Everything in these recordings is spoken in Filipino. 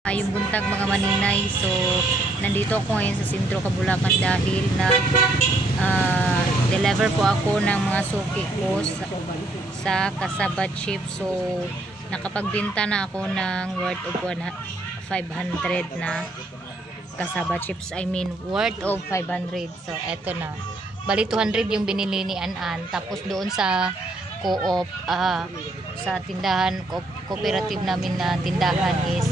Ayong buntag mga maninay. So nandito ako ngayon sa Sentro Cabulacan dahil deliver po ako ng mga suki ko sa Kasaba Chips. So nakapagbenta na ako ng worth of 500 na Kasaba Chips. I mean worth of 500. So eto na. Bali 200 yung binili ni Anan. Tapos doon sa co-op, sa tindahan, cooperative namin na tindahan is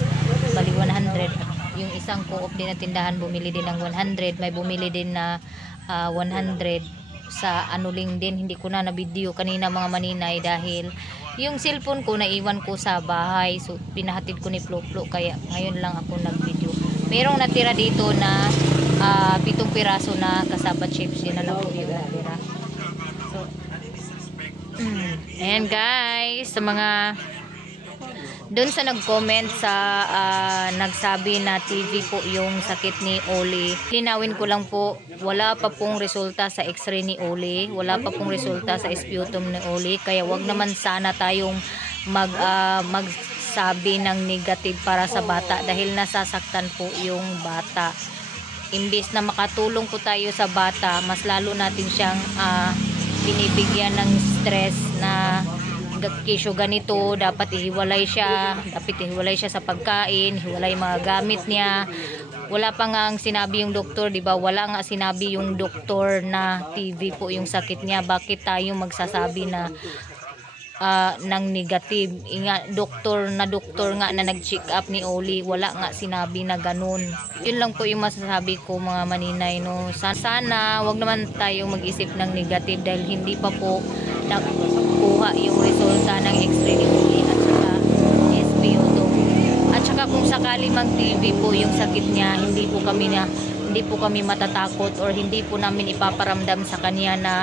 bali 100. Yung isang co-op din na tindahan bumili din ng 100. May bumili din na 100 sa anuling din. Hindi ko na video kanina mga maninay dahil yung cellphone ko naiwan ko sa bahay. So pinahatid ko ni Flo kaya ngayon lang ako nag-video. Merong natira dito na 7 piraso na Kasaba Chips. Yun na lang po yung natira. So ayan guys, sa mga doon sa nag-comment sa nagsabi na TV po yung sakit ni Oli, linawin ko lang po, wala pa pong resulta sa x-ray ni Oli, wala pa pong resulta sa sputum ni Oli, kaya wag naman sana tayong magsabi ng negative para sa bata dahil nasasaktan po yung bata. Imbis na makatulong po tayo sa bata, mas lalo natin siyang binibigyan ng stress na kesyo ganito, dapat ihiwalay siya sa pagkain, hiwalay mga gamit niya. Wala pa nga ang sinabi yung doktor, di ba? Wala nga sinabi yung doktor na TV po yung sakit niya. Bakit tayo magsasabi na ng negative? Doktor nga na nag-check up ni Oli, wala nga sinabi na ganun. Yun lang po yung masasabi ko mga maninay, no. Sana wag naman tayo mag-isip ng negative dahil hindi pa po nakuha yung resulta ng x-ray ni Oli at saka SpO2. At saka kung sakali mang TV po yung sakit niya, hindi po kami matatakot or hindi po namin ipaparamdam sa kanya na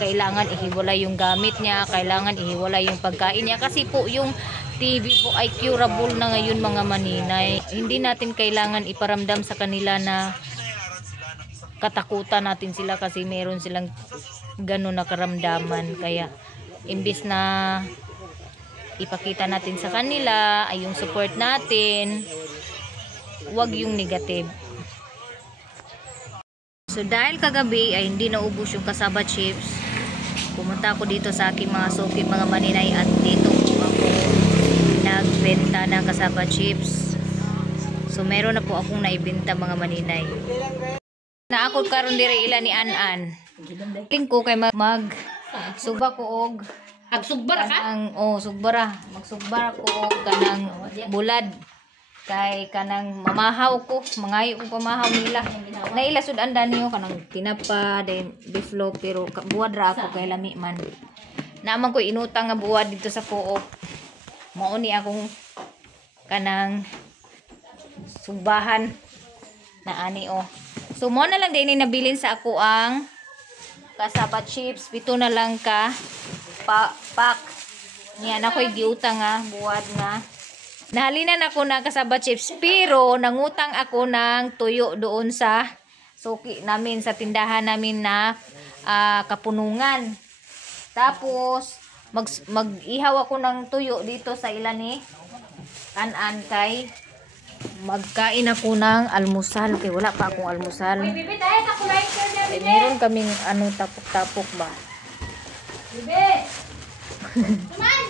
kailangan ihiwalay yung gamit niya, kailangan ihiwalay yung pagkain niya kasi po yung TV po ay curable na ngayon mga maninay. Hindi natin kailangan iparamdam sa kanila na katakutan natin sila kasi meron silang ganun na karamdaman. Kaya imbis na ipakita natin sa kanila ay yung support natin, wag yung negative. So dahil kagabi ay hindi naubos yung Kasaba Chips, pumunta ako dito sa aking mga suki mga maninay at dito po ako nagbenta ng Kasaba Chips. So meron na po akong naibenta mga maninay. Naakot karon dire ila ni Anan. King ko kay magsuba ko og agsugbara ka? Sugbara. Magsugbara ko og kanang bulad. Kay kanang mamahaw ko, mangayo ko pamahaw nila. Naila sudan niyo kanang tinapa, then biflo pero buwad ra ako kay lami man. Naman ko inutang nga buwad dito sa co-op. Mao ni akong kanang subahan na ani So mo na lang din ni nabilin sa ako ang Kasaba Chips, 7 na lang ka pack. Niya na ko'y giutang nga buwad nga. Nahalinan ako ng Kasaba Chips pero nangutang ako ng tuyo doon sa suki namin sa tindahan namin na Kapunungan. Tapos mag-ihaw ako ng tuyo dito sa ilan ni Anan kay magkain ako ng almusal kay wala pa akong almusal. Ay, meron kaming tapok-tapok ba? Bibi! Tuman!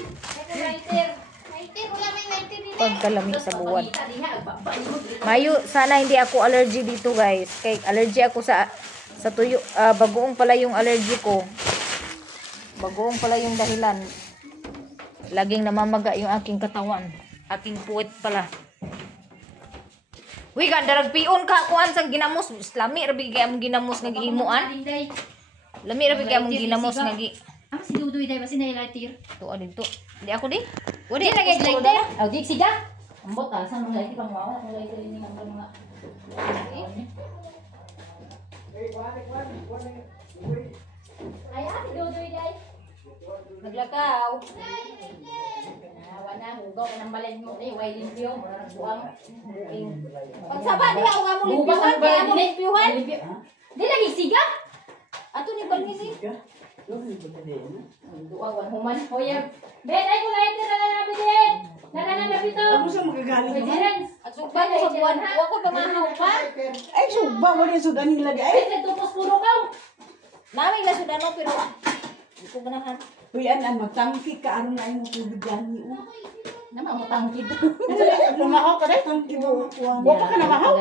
Pagkalami sa buwan. Mayo, sana hindi ako allergy dito guys. Kay allergy ako sa tuyo. Bagoong pala yung allergy ko. Bagoong pala yung dahilan. Laging namamaga yung aking katawan. Aking puwet pala. Uy, gandarag pion ka kuan sang ginamos. Lami rabi kay among ginamos nga gihimuan. Lami rabi kay among ginamos nga gi. Ang si Dudoy day basin na lighter. To adito. Di ako di. Udi lagi lighter. Aw di siga. Ambot sa mga lighter pang mawa ang lighter ini ang mga. Ay si Dudoy day. Naglakaw. Wala hugaw ka ng balay mo eh way limpyo mo na buang buing. Pagsaba diha ang amo limpyuhan kay amo limpyuhan. Di lagi siga. Ato ni balngisi. Duwa human hoya. Ben ay ko lighter na nabi din. Nana Ako sa magagaling naman. At sugba mo sa buwan. Huwag ko pamahaw pa. Ay, sugba mo rin sudan nila di ay. Namin na sudano pero hindi ko ganahan. Uy, anan, magtangki ka. Aron na yung tubig gani. Namamutangkid. Lumahaw ka rin. Tangki mo. Wapa ka na mahaw?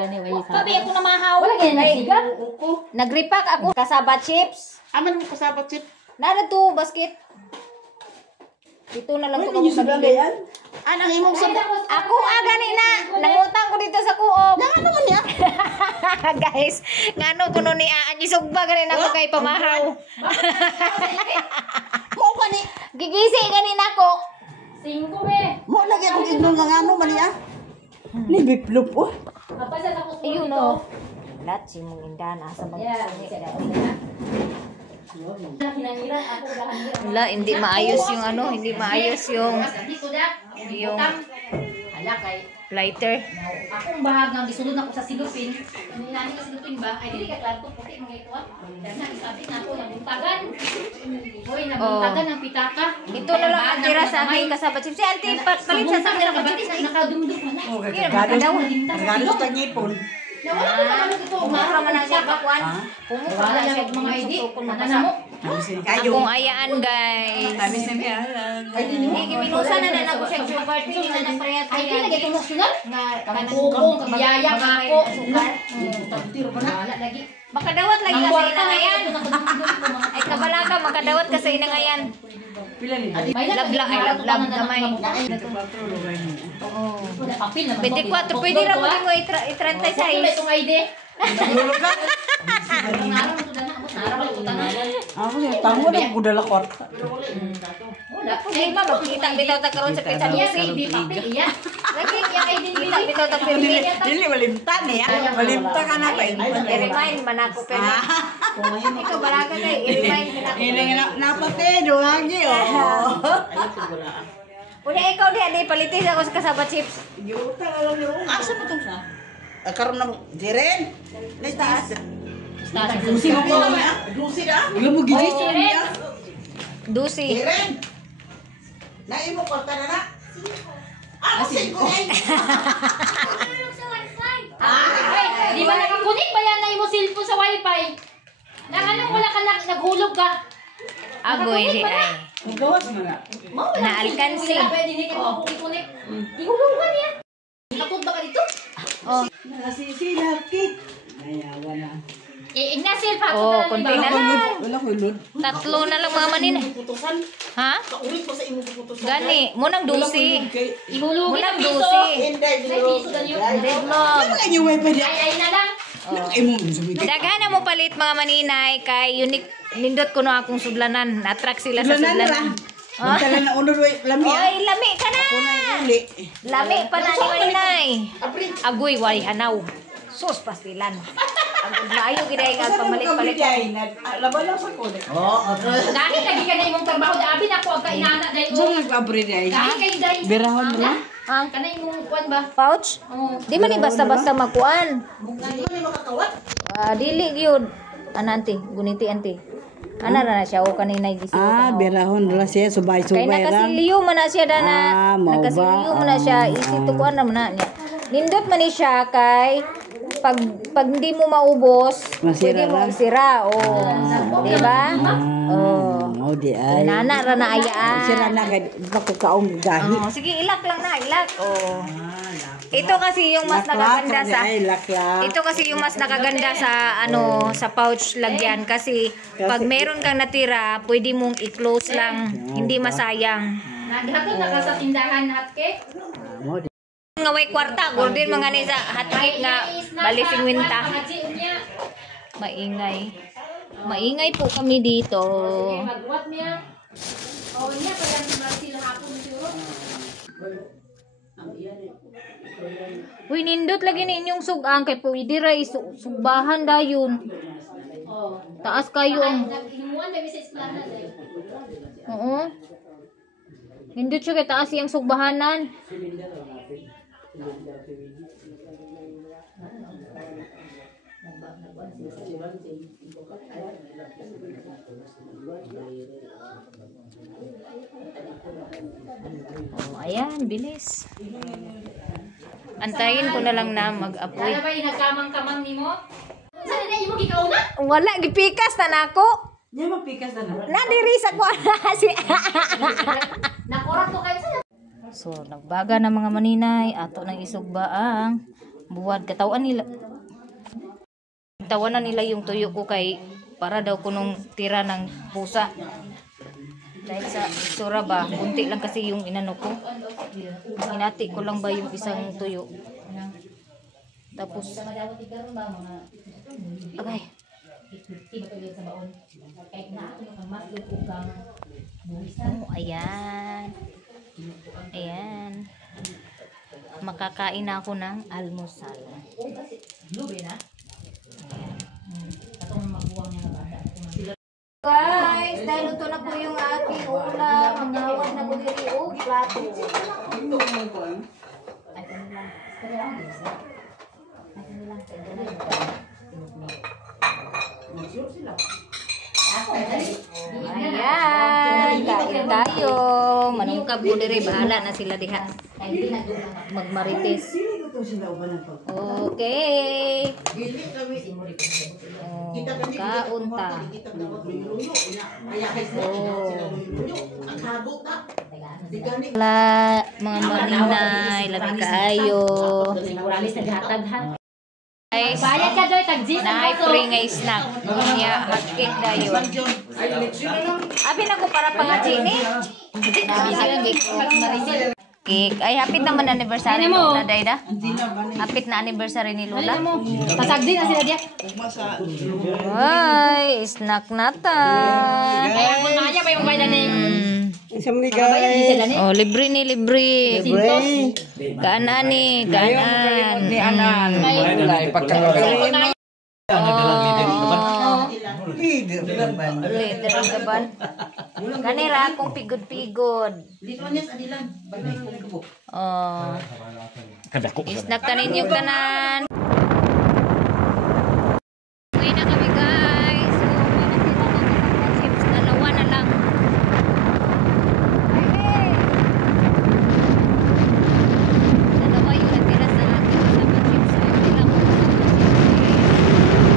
Sabi ako na mahaw. Wala ganyan nagsiga. Nagripak ako kasaba chips. Aman mo kasabot chip. Nada to basket. Dito na lang Uy, ko ninyo sudan na nabili. yan. Anang imong sabot. Ako gani na. Nangutang ko dito sa kuop. Ano man yan? Guys, ngano ko nun ni Agi sugba ganin ako kay pamahaw. Mo ka ni. Gigisi ganin ako. 5 be. Mo lagi akong ignon nga ano man yan. Ni biplop oh. Apa sa tapos po Ayun dito? o. Lahat si mong indana sa mga Yeah, sungi. Hinangiran ako dahan. Wala, hindi maayos yung ano, hindi maayos yung Dito da. Yung- Hala kay lighter. akong bahagang gisulod ako sa silupin. Ano nani ka silupin ba? Ay dili ka klarto puti mga ito. Dahil na isabit na ako nabuntagan. Hoy, nabuntagan ang pitaka. Ito na lang ang tira sa aking kasaba chips. Si auntie, palit sa akin ng chips. Nakadumdum na. Okay, Yun, gados. makadaw. Gados sa ngipon. Nawala ko naman ito. Pumukra man na siya kakuan. Pumukra Wala na siya yung mga ID. sukol Ano makasama. mo? Akong ayaan guys. Tamis na miya. Hindi minusa na na ako siya sugar. Hindi na napriyat Ay, di lagi itong nasyonal. nga kanang Kukong, biyaya, ako. sugar. Wala lagi. Makadawat lagi Ang kasi kwarta inangayan. ito, nakadumdum ko mga Ay kabalaka makadawat kasi inangayan. Pila ni. Labla ay lablab gamay. Oo. Wala papel naman. 24 pwede ra mo mo Wala i-36. itong ID. Nagulog ka. Araw mo ito na. Araw mo ito na. Ako siya, tango na ko dala kwarta. Wala. Ay ma makita bitaw ta karon sa pizza Iya, music. ID papel. Iya. Lagi ya ID kita bitaw ta pero Dili malimta niya. Malimta ka na pa. i-remind man ako pero ikaw balaga kay i-remind man ako. Ini nga napate duhagi oh. Una ikaw di palitis ako sa kasaba chips. Yuta na lang yung. Asa mo to sa? Karon na diren. Taas. Dusi mo ko na. Dusi da. Wala mo gigis niya. Dusi. Diren. Na imo kwarta na na. Kasi ko ay. Di ba nakakunik ba yan na imo cellphone sa wifi? Nang anong wala ka naghulog ka? Agoy di ay. Gawas mo na. Naalkansi. Wala pwede hindi ka kunik. Ihulugan niya. Takot ba ka dito? Oh, Nasisila kit. Ayawa na. Ignasil pa. oh, konti na lang. Wala ko lud. Tatlo na lang mga manin. Putusan. Ha? Kaulit pa sa imo putusan. Gani, munang dusi. Ihulugin Munang ang piso. dusi. Hindi Ay, piso na yun. Deadlock. Ano nga yung wifi dia? Ay na lang. Nang imo sumigat. Daghan mo palit mga maninay kay unique nindot ko no akong sudlanan. Na-attract sila sa Lanan ra. sudlanan. Tala na unod way lami. Oy, lami ka na. Ako na uli. Lami pa na ni maninay. Apri. Agoy wali hanaw. Sus pastilan. Ang layo giday ka pamalit-palit. Laban lang sa kone. Oo. Dahil lagi ka na imong trabaho. Abi na ako ang kainana. Dahil So nag-abri day. dahil kayo dahil. Berahon mo na. Ang Kana imong kuan ba? pouch? Oo. Di man ni basta-basta makuan. Hindi mo makakawat. Dili gyud. Ananti, guniti anti. Ana ra na siya o kanina gising. berahon dala siya Kay subay-subay ra. nakasiliyo man na siya dana. Mao ba? Nakasiliyo man na siya. Isip to kuan na man na niya. Nindot man ni siya kay pag hindi mo maubos, Masira pwede mo na. isira. Oh. Di ba? Oh. Oh, di ay. Nana ra na ayaan. Sira na gad pagkakaong gahi. Oh, sige, ilak lang na, ilak. Oh. Ito kasi yung mas nakaganda sa laklak. Ito kasi yung mas nakaganda sa ano sa pouch lagyan kasi pag meron kang natira, pwede mong i-close lang, hindi masayang. Naghatod na ka sa tindahan hot cake. Nga way kwarta, gordin mga ni sa hotcake nga balifing winta. Maingay. Maingay po kami dito. Magwat niya. Oh, niya pa yan sila hapon siguro. Uy, nindot lagi ni inyong sugang kay pwede ra sugbahan dayon. Oh. Taas kayo ang Nag-inuan ba sa esplanan eh. oo. Nindot siya kay taas yung sugbahanan. Oh, ayan, bilis. Antayin ko na lang na mag-apoy. Wala ba yung nagkamang-kamang ni mo? Saan na yung gikaw na? Wala, gipikas na nako. Diyan magpikas na na. Nadiri sa ko si. Nakurat ko kayo sa'yo. So, nagbaga na mga maninay, ato nang isugba ang buwad. Katawan nila. Tawanan nila yung tuyo ko kay para daw kunong tira ng pusa. Dahil sa sura ba, bunti lang kasi yung inano ko. Hinati ko lang ba yung isang tuyo. Tapos, agay. Oh, ayan. Ayan. Makakain na ako ng almusal. Guys, dahil ito na po yung aking ulam. Manawag na po diri o plato. Ayan, kain tayo. Manungkab ko diri, bahala na sila diha. Magmarites. Okay. Kaunta. Wala, mga maninay, labi kaayo. Siguralis naghatag ha. Guys, Bayad ka doy, tag-G sa naay moto. free nga snack. Kanya, hot cake dayon. Abi na ko para pangachini. Na hot cake. Cake. Ay, hapit naman anniversary Ano mo? mo na Dayda. Hapit na anniversary ni Lola. Pasagdi na sila diya. Ay, snack na tayo. Kaya kung nanya pa yung bayad ni. Isang Sila ni. Oh, libre ni libre. Kanan ni, kanan. Ni Anan. Oh, Leader naman. leader ang gaban. Kanira akong pigod-pigod. Dito niya sa dilan. Balay kong dugo. Oh. Snack ka ninyo kanan. Uwi na kami guys. So, mga chips, dalawa na lang. Dalawa yung natira sa akin sa mga chips. So, hindi lang ako sa mga chips.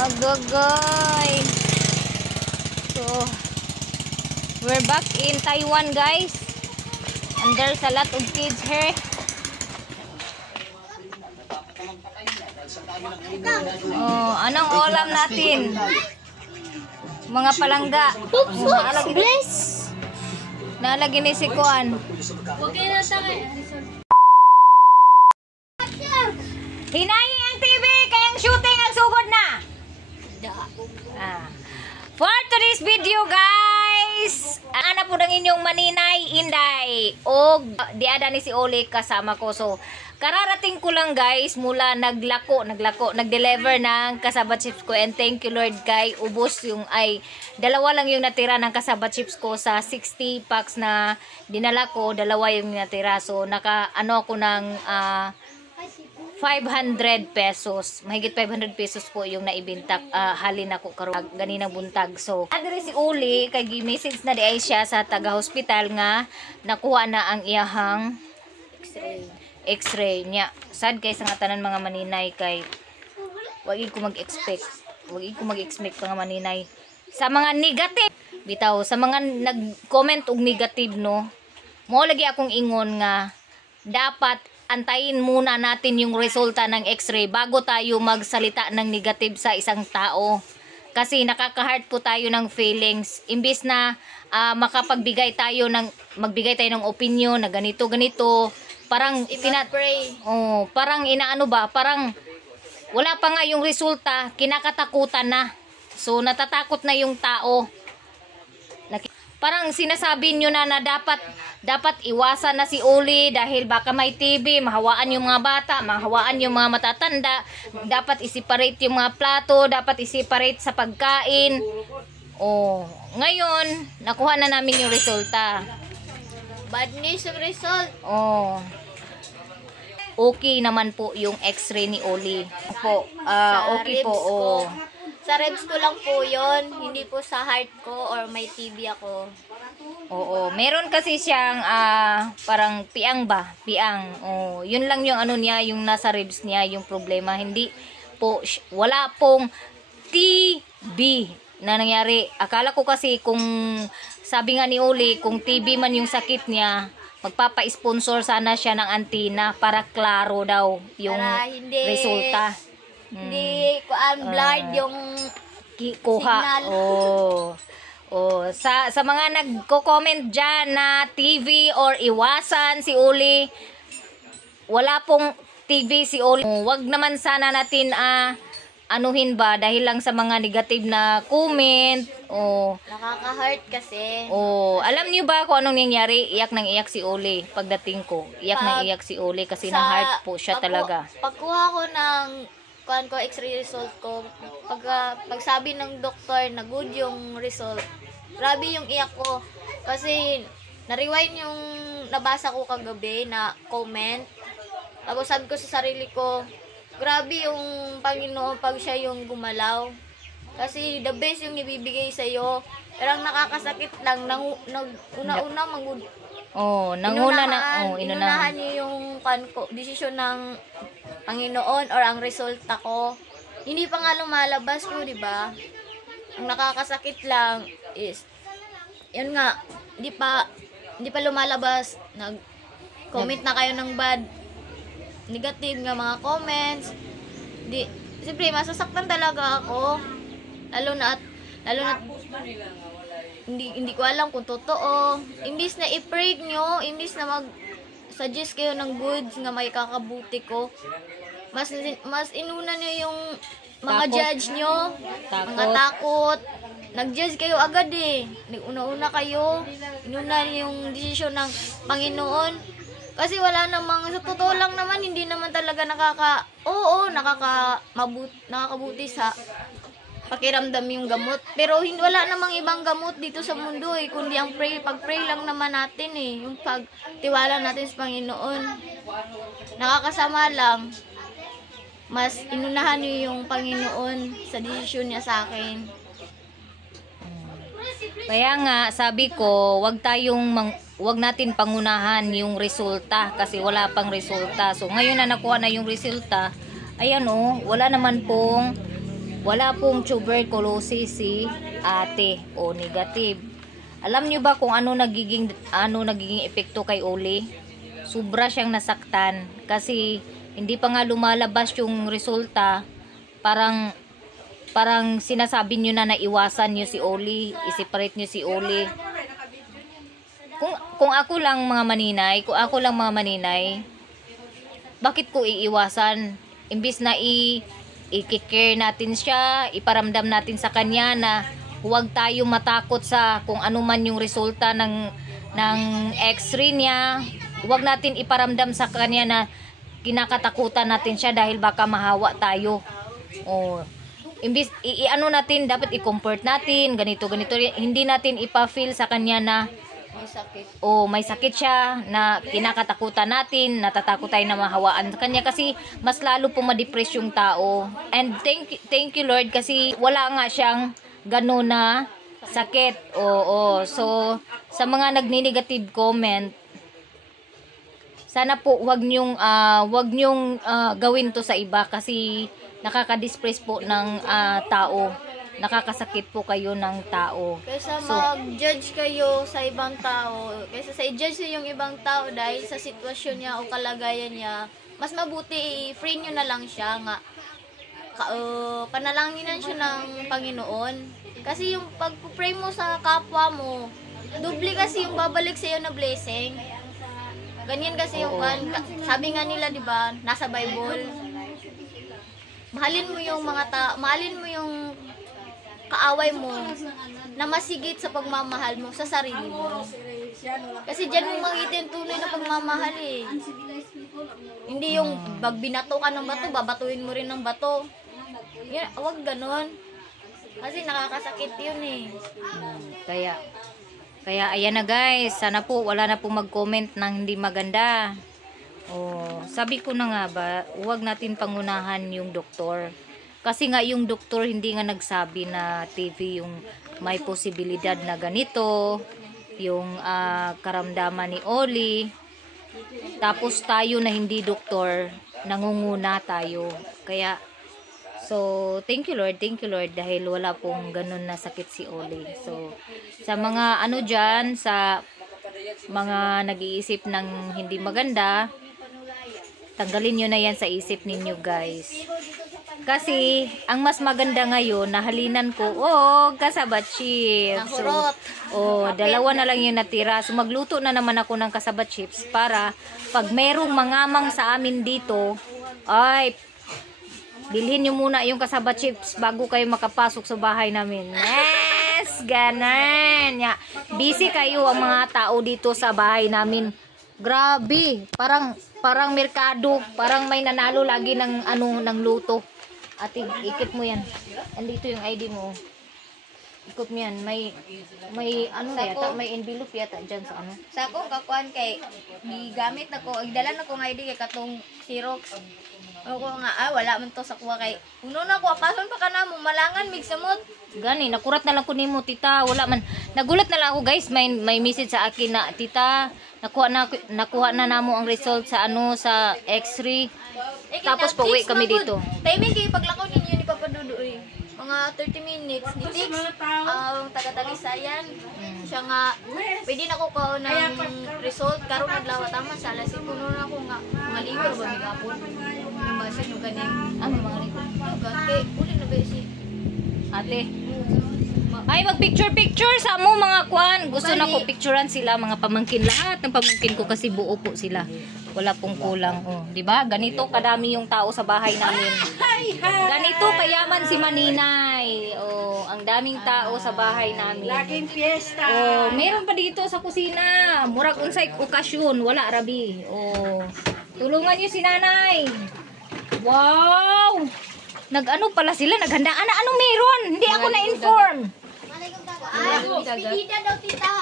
Agagay. So, we're back in Taiwan, guys. And there's a lot of kids here. Oh, anong ulam natin? Mga palangga. Nalagyan ni si Kuan. Okay na sa akin. Hinayi ang TV, kayang shooting ang sugod na. For today's video, guys, guys, ana po ng inyong maninay, Inday. O diada ni si Oli kasama ko. So, kararating ko lang guys mula nag-deliver ng kasaba chips ko. And thank you Lord kay ubos yung dalawa lang yung natira ng kasaba chips ko sa 60 packs na dinala ko. Dalawa yung natira. So, ako ng 500 pesos. Mahigit 500 pesos po yung naibintak. Halin ako karon ganinang buntag. So, adre si Uli kay gi-message na di ay siya sa taga-hospital nga nakuha na ang iyahang X-ray niya. Sad kay sa nga tanan mga maninay kay wag ko mag-expect. Wag ko mag-expect mga maninay sa mga negative. Bitaw sa mga nag-comment og negative no. Mo lagi akong ingon nga dapat antayin muna natin yung resulta ng x-ray bago tayo magsalita ng negative sa isang tao. Kasi nakaka-hurt po tayo ng feelings. Imbis na magbigay tayo ng opinion na ganito, parang parang inaano ba, parang wala pa nga yung resulta, kinakatakutan na. So, natatakot na yung tao. Parang sinasabi nyo na dapat iwasan na si Uli dahil baka may TB, mahawaan yung mga bata, mahawaan yung mga matatanda, dapat i-separate yung mga plato, dapat i-separate sa pagkain. Ngayon, nakuha na namin yung resulta. Bad news yung result. Okay naman po yung x-ray ni Uli. Okay po. Sa ribs ko lang po yon, hindi po sa heart ko or may TB ako. Oo, meron kasi siyang parang piang. Yun lang yung ano niya, yung nasa ribs niya, yung problema. Hindi po, wala pong TB na nangyari. Akala ko kasi kung, sabi nga ni Uli, kung TB man yung sakit niya, magpapa-sponsor sana siya ng antina para klaro daw yung resulta. Hindi ko blurred yung kuha. Sa mga nagko-comment diyan na TV or iwasan si Uli, wala pong TV si Uli. Wag naman sana natin anuhin ba dahil lang sa mga negative na comment. Nakaka-hurt kasi. Alam niyo ba kung anong nangyari? Iyak nang iyak si Uli pagdating ko. Iyak si Uli kasi na-hurt po siya talaga. Pagkuha ko ng x-ray result ko, pagsabi ng doktor na good yung result, grabe yung iyak ko. Kasi na-rewind yung nabasa ko kagabi na comment. Tapos sabi ko sa sarili ko, grabe yung Panginoon pag siya yung gumalaw. Kasi the best yung ibibigay sa'yo. Pero ang nakakasakit lang, inunahan niyo yung desisyon ng Panginoon or ang resulta ko. Hindi pa nga lumalabas ko, di ba? Ang nakakasakit lang is, yun nga, hindi pa lumalabas. Nag-comment na kayo ng bad, negative nga mga comments. Siyempre, masasaktan talaga ako. Lalo na hindi ko alam kung totoo. Imbis na i-pray nyo, imbis na mag-suggest kayo ng goods nga may kakabuti ko, mas inuna nyo yung mga judge nyo, mga takot. Nag-judge kayo agad eh. Una-una kayo, inuna yung desisyon ng Panginoon. Kasi wala namang, sa totoo lang naman, hindi naman talaga nakakabuti sa pakiramdam yung gamot. Pero wala namang ibang gamot dito sa mundo eh, kundi ang pag-pray lang naman natin eh, yung pagtiwala natin sa Panginoon. Nakakasama lang, mas inunahan niyo yung Panginoon sa desisyon niya sa akin. Kaya nga, sabi ko, wag natin pangunahan yung resulta kasi wala pang resulta. So, ngayon na nakuha na yung resulta, ayan wala pong tuberculosis si ate negative. Alam nyo ba kung ano nagiging epekto kay Uli? Sobra siyang nasaktan kasi hindi pa nga lumalabas yung resulta. Parang sinasabi nyo na naiwasan nyo si Uli, i-separate nyo si Uli. Kung ako lang mga maninay, bakit ko iiwasan? Imbis na i-care natin siya, iparamdam natin sa kanya na huwag tayo matakot sa kung ano man yung resulta ng x-ray niya. Huwag natin iparamdam sa kanya na kinakatakutan natin siya dahil baka mahawa tayo. O, imbis ano natin, dapat i-comfort natin, ganito. Hindi natin ipa-feel sa kanya na may sakit siya, na kinakatakutan natin, natatakot tayo na mahawaan sa kanya kasi mas lalo po ma-depress yung tao. And thank you Lord kasi wala nga siyang gano'n na sakit. Oo. So, sa mga nagni-negative comment, sana po wag niyong gawin to sa iba kasi nakaka-depress po ng tao. Nakakasakit po kayo ng tao. Kaysa mag-judge kayo sa ibang tao, kaysa sa i-judge yung ibang tao dahil sa sitwasyon niya o kalagayan niya, mas mabuti i-free nyo na lang siya nga. Panalanginan siya ng Panginoon. Kasi yung pag-pray mo sa kapwa mo, doble kasi yung babalik sa iyo na blessing. Ganyan kasi yung sabi nga nila, 'di ba, nasa Bible. Mahalin mo yung mahalin mo yung kaaway mo na masigit sa pagmamahal mo sa sarili mo. Kasi diyan mo makikita yung tunay na pagmamahal eh. Hindi yung binato ka ng bato, babatuhin mo rin ng bato. Yan, wag ganon. Kasi nakakasakit yun eh. Kaya ayan na guys, sana po wala na po mag-comment ng hindi maganda. Sabi ko na nga ba, huwag natin pangunahan yung doktor. Kasi nga yung doktor hindi nga nagsabi na TV yung may posibilidad na ganito, yung karamdaman ni Oli. Tapos tayo na hindi doktor, nangunguna tayo. Kaya so, thank you Lord dahil wala pong ganun na sakit si Oli. So, sa mga dyan, sa mga nag-iisip ng hindi maganda, tanggalin nyo na yan sa isip ninyo guys. Kasi, ang mas maganda ngayon, nahalinan ko, kasabat chips. So, dalawa na lang yung natira. So, magluto na naman ako ng kasabat chips para pag merong mangamang sa amin dito, ay, bilhin nyo muna yung kasabat chips bago kayo makapasok sa bahay namin. Yes! Ganon! Busy kayo ang mga tao dito sa bahay namin. Grabe! Parang merkado. Parang may nanalo lagi ng luto. Ate, ikot mo yan. Andito yung ID mo. Ikot mo yan. May yata, may envelope yata dyan sa Sa akong kakuan kay, gamit na ko, igdala na ko nga ID kay katong Xerox. Ako nga, wala man to sa kuha kay. Uno na ko, pason pa ka na mo, malangan, migsamot. Gani, nakurat na lang ko nimo tita. Wala man. Nagulat na lang ako guys, may message sa akin na, tita, nakuha na namo ang result sa sa X-ray. Tapos pauwi kami dito. Timing kayo paglakaw ninyo ni Papa Dudu eh. Mga 30 minutes ni Tix, taga-Talisayan. Siya nga, pwede na ko ng result, karon naglawa tama sa alas 5 na ako nga, mga liwer ba may kapon. Yung mga sinuganing, mga liwer. Kaya, uli na ba si ate? Ay, mag-picture sa mo mga kwan. Gusto na ko picturean sila, mga pamangkin. Lahat ng pamangkin ko kasi buo po sila. Wala pong kulang. Di ba? Ganito kadami yung tao sa bahay namin. Ganito kayaman si Maninay. Ang daming tao sa bahay namin. Laging fiesta. Meron pa dito sa kusina. Murag unsay okasyon. Wala, Rabi. Tulungan niyo si nanay. Wow! Nag-ano pala sila? Naghandaan na. Anong meron? Hindi ako na-inform. despedida daw tita.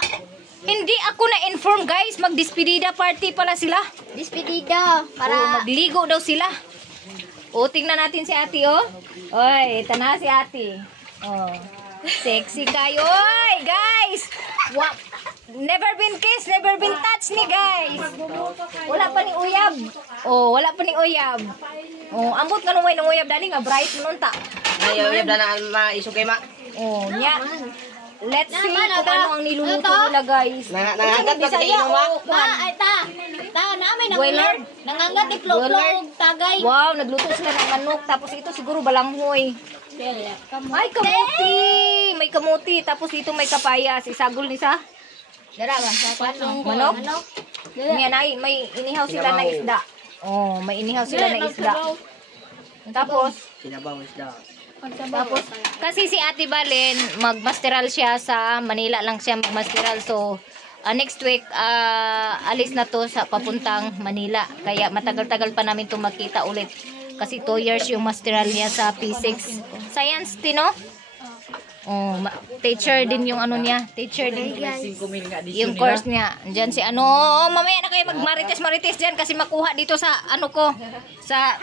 Hindi ako na-inform guys. Mag-despedida party pala sila. Despedida. Para magligo daw sila. Tingnan natin si ate Oy, ito na si ate. Sexy kayo. Oy, guys. Wow. Never been kissed, never been touched ni guys. Wala pa ni uyab. Wala pa ni uyab. Ambot nga nung uyab dali nga bright nunta. Ay, uyab na maisog kay ma. Nya. Let's see kung ano ang niluluto nila guys. Nangangat ba sa iyo ma? Ay ta namin ang nangangat iklog tagay. Wow, nagluto sila ng manok tapos ito siguro balanghoy. Ay, kamuti! May kamuti. Tapos dito may kapayas. Isagol ni sa? Dara ba? Manok? May inihaw sila na isda. May inihaw sila na isda. Tapos? Sinabaw isda. Tapos, kasi si Ate Balen, magmasteral siya sa Manila lang siya magmasteral. So, next week, alis na to sa papuntang Manila. Kaya matagal-tagal pa namin to makita ulit. Kasi 2 years yung masteral niya sa P6. Science, Tino? Oh, teacher din yung ano niya. Teacher din. Yung course niya. Diyan si ano. Oh, mamaya na kayo mag-marites dyan kasi makuha dito sa ano ko. Sa